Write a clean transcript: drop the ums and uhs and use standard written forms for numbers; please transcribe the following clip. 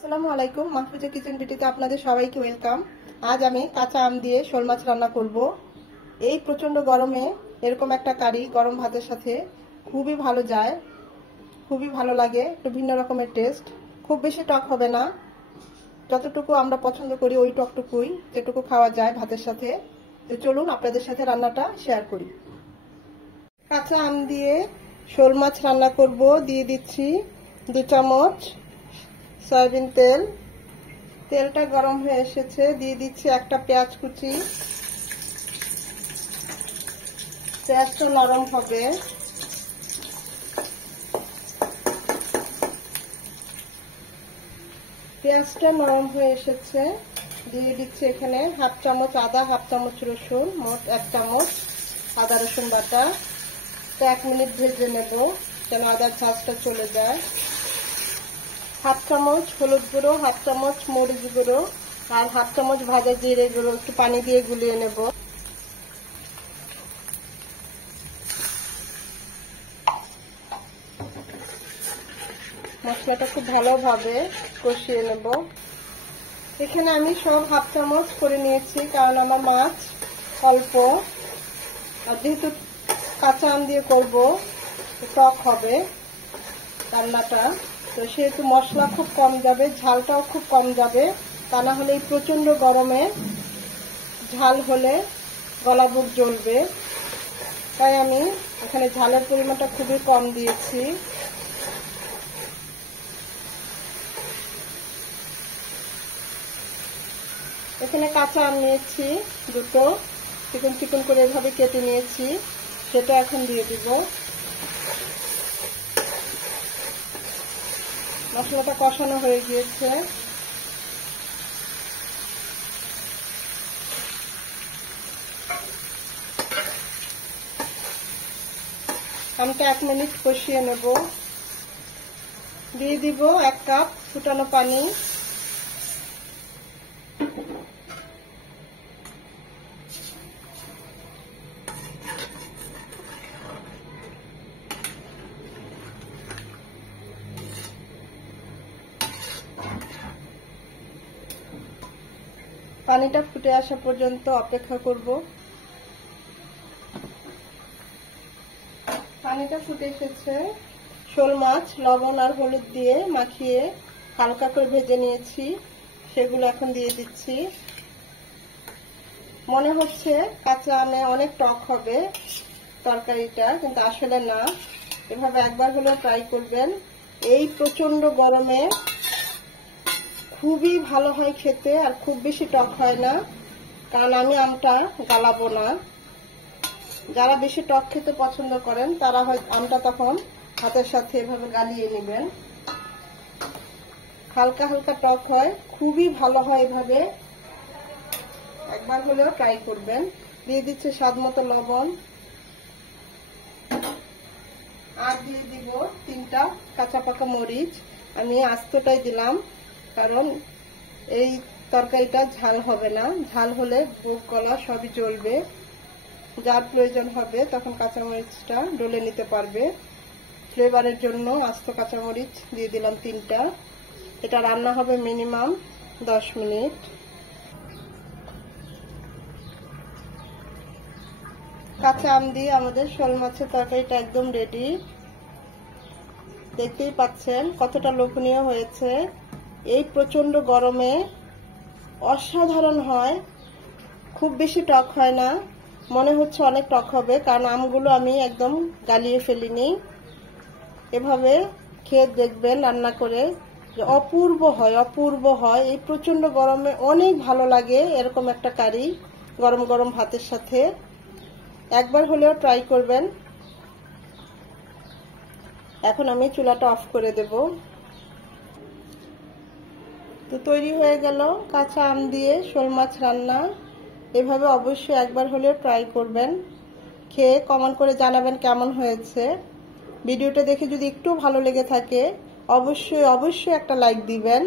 আসসালামু আলাইকুম, মাহফুজা কিচেন বিটিতে আপনাদের সবাইকে ওয়েলকাম। আজ আমি কাঁচা আম দিয়ে শোল মাছ রান্না করব। এই প্রচন্ড গরমে এরকম একটা কারি গরম ভাতের সাথে খুবই ভালো যায়, খুবই ভালো লাগে। একটু ভিন্ন রকমের টেস্ট, খুব বেশি টক হবে না, যতটুকু আমরা পছন্দ করি ওই টকটুকুই, যেটুকু খাওয়া যায় ভাতের সাথে। তো চলুন আপনাদের সাথে রান্নাটা শেয়ার করি। কাঁচা আম দিয়ে শোল মাছ রান্না করব। দিয়ে দিচ্ছি 2 চামচ সয়াবিন তেল। তেলটা গরম হয়ে এসেছে, দিয়ে দিচ্ছি একটা পেঁয়াজ কুচি। পেঁয়াজটা নরম হবে। পেঁয়াজটা নরম হয়ে এসেছে, দিয়ে দিচ্ছি এখানে 1/2 চামচ আদা, 1/2 চামচ রসুন, মোট 1 চামচ আদা রসুন বাটা। 1 মিনিট ভেজে নেব যেন আদার ঝাঁজটা চলে যায়। 1/2 চামচ হলুদ গুঁড়ো, 1/2 চামচ মরিচ গুঁড়ো আর 1/2 চামচ ভাজা জিরে গুঁড়ো একটু পানি দিয়ে গুলিয়ে নেব। মশলাটা খুব ভালোভাবে কষিয়ে নেব। এখানে আমি সব 1/2 চামচ করে নিয়েছি, কারণ আমার মাছ অল্প, আর যেহেতু কাঁচা আম দিয়ে করব টক হবে রান্নাটা, তো সেহেতু মশলা খুব কম যাবে, ঝালটাও খুব কম যাবে। তা না হলে এই প্রচন্ড গরমে ঝাল হলে গলা বুক জ্বলবে, তাই আমি এখানে ঝালের পরিমাণটা খুবই কম দিয়েছি। এখানে কাঁচা আম নিয়েছি দুটো, চিকন চিকন করে এভাবে কেটে নিয়েছি, সেটা এখন দিয়ে দিব। মশলাটা কষানো হয়ে গিয়েছে। আমটা 1 মিনিট কষিয়ে নেব। দিয়ে দিব 1 কাপ ফুটানো পানি। পানিটা ফুটে আসা পর্যন্ত অপেক্ষা করব। পানিটা ফুটে এসেছে। শোল মাছ লবণ আর হলুদ দিয়ে মাখিয়ে হালকা করে ভেজে নিয়েছি, সেগুলো এখন দিয়ে দিচ্ছি। মনে হচ্ছে কাঁচা আমে অনেক টক হবে তরকারিটা, কিন্তু আসলে না। এভাবে একবার হলেও ট্রাই করবেন। এই প্রচন্ড গরমে খুবই ভালো হয় খেতে, আর খুব বেশি টক হয় না, কারণ আমি আমটা গালাবো না। যারা বেশি টক খেতে পছন্দ করেন তারা হয়তো আমটা তখন হাতের সাথে এভাবে গালিয়ে নেবেন। হালকা হালকা টক হয়, খুবই ভালো হয়। এভাবে একবার হলেও ট্রাই করবেন। দিয়ে দিচ্ছে স্বাদ মতো লবণ, আর দিয়ে দিব 3টা কাঁচা পাকা মরিচ। আমি আস্তটাই দিলাম, কারণ এই তরকারিটা ঝাল হবে না, ঝাল হলে বুক গলা সবই জ্বলবে। যার প্রয়োজন হবে তখন কাঁচামরিচটা ডলে নিতে পারবে। ফ্লেভারের জন্য আস্ত কাঁচামরিচ দিয়ে দিলাম 3টা। এটা রান্না হবে মিনিমাম 10 মিনিট। কাঁচা আম দিয়ে আমাদের শোল মাছের তরকারিটা একদম রেডি। দেখতেই পাচ্ছেন কতটা লোভনীয় হয়েছে। এই প্রচন্ড গরমে অসাধারণ হয়, খুব বেশি টক হয় না। মনে হচ্ছে অনেক টক হবে, কারণ আমগুলো আমি একদম গালিয়ে ফেলিনি। এভাবে খেয়ে দেখবেন রান্না করে, যে অপূর্ব হয়, অপূর্ব হয়। এই প্রচন্ড গরমে অনেক ভালো লাগে এরকম একটা কারি গরম গরম ভাতের সাথে। একবার হলেও ট্রাই করবেন। এখন আমি চুলাটা অফ করে দেব। তো তৈরি হয়ে গেল কাঁচা আম দিয়ে শোল মাছ রান্না। এভাবে অবশ্যই একবার হলেও ট্রাই করবেন। খেয়ে কমেন্ট করে জানাবেন কেমন হয়েছে। ভিডিওটা দেখে যদি একটু ভালো লেগে থাকে অবশ্যই অবশ্যই একটা লাইক দিবেন।